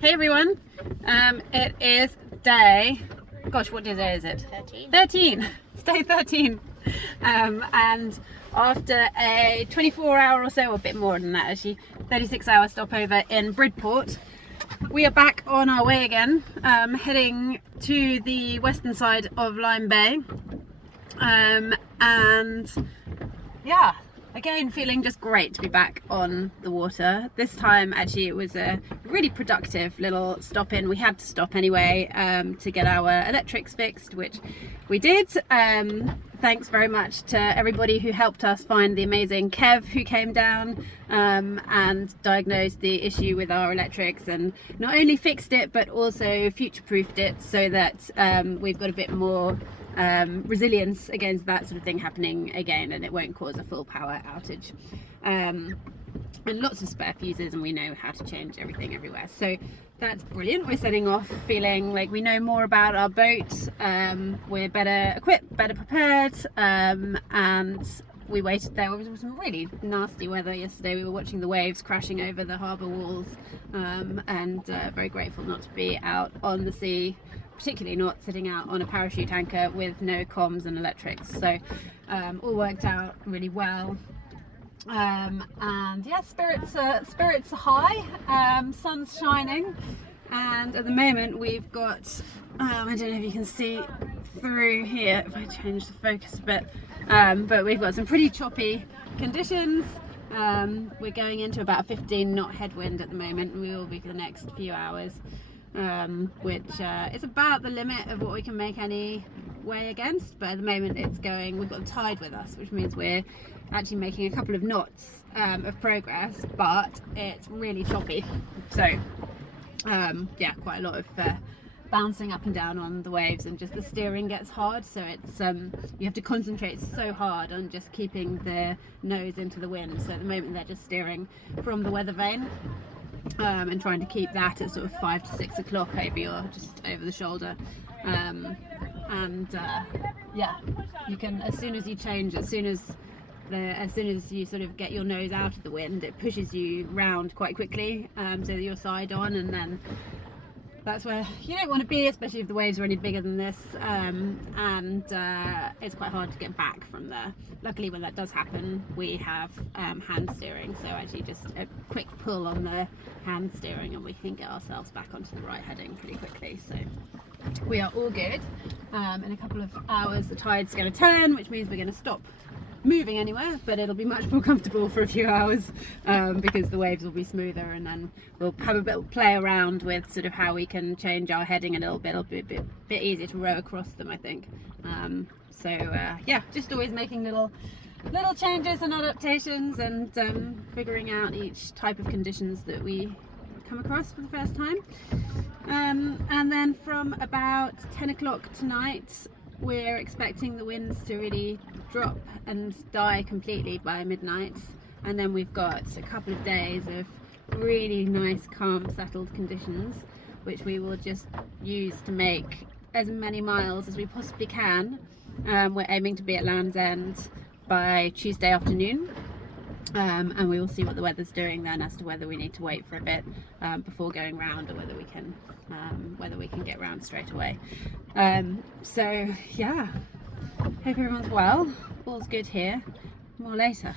Hey everyone, it is day, gosh, what day is it? 13. It's day 13. And after a 24-hour or so, or a bit more than that actually, 36-hour stopover in Bridport, we are back on our way again, heading to the western side of Lyme Bay. And yeah, again feeling just great to be back on the water. This time actually it was a really productive little stop in. We had to stop anyway to get our electrics fixed, which we did. Thanks very much to everybody who helped us find the amazing Kev who came down and diagnosed the issue with our electrics, and not only fixed it but also future-proofed it so that we've got a bit more resilience against that sort of thing happening again, and it won't cause a full power outage. And lots of spare fuses, and we know how to change everything everywhere, so that's brilliant. We're setting off feeling like we know more about our boat, we're better equipped, better prepared, and we waited there. There was some really nasty weather yesterday. We were watching the waves crashing over the harbour walls, and very grateful not to be out on the sea, particularly not sitting out on a parachute anchor with no comms and electrics. So all worked out really well. And yeah, spirits are high, sun's shining, and at the moment we've got I don't know if you can see through here if I change the focus a bit, but we've got some pretty choppy conditions. We're going into about a 15 knot headwind at the moment, and we will be for the next few hours, which is about the limit of what we can make any way against. But at the moment it's going, we've got the tide with us, which means we're actually making a couple of knots of progress, but it's really choppy. So yeah, quite a lot of bouncing up and down on the waves, and just the steering gets hard, so it's you have to concentrate so hard on just keeping the nose into the wind. So at the moment they're just steering from the weather vane, and trying to keep that at sort of 5 to 6 o'clock just over the shoulder. Yeah, you can, as soon as you change, as soon as you sort of get your nose out of the wind, it pushes you round quite quickly, so that you're side on, and then that's where you don't want to be, especially if the waves are any bigger than this, and it's quite hard to get back from there. Luckily, when that does happen, we have hand steering, so actually just a quick pull on the hand steering and we can get ourselves back onto the right heading pretty quickly. So we are all good. In a couple of hours the tide's going to turn, which means we're going to stop moving anywhere, but it'll be much more comfortable for a few hours, because the waves will be smoother, and then we'll have a bit play around with sort of how we can change our heading a little bit. It'll be a bit easier to row across them, I think. So yeah, just always making little changes and adaptations, and figuring out each type of conditions that we come across for the first time. And then from about 10 o'clock tonight, we're expecting the winds to really drop and die completely by midnight, and then we've got a couple of days of really nice, calm, settled conditions, which we will just use to make as many miles as we possibly can. We're aiming to be at Land's End by Tuesday afternoon, and we will see what the weather's doing then as to whether we need to wait for a bit before going round, or whether we can get round straight away. So yeah, hope everyone's well. All's good here. More later.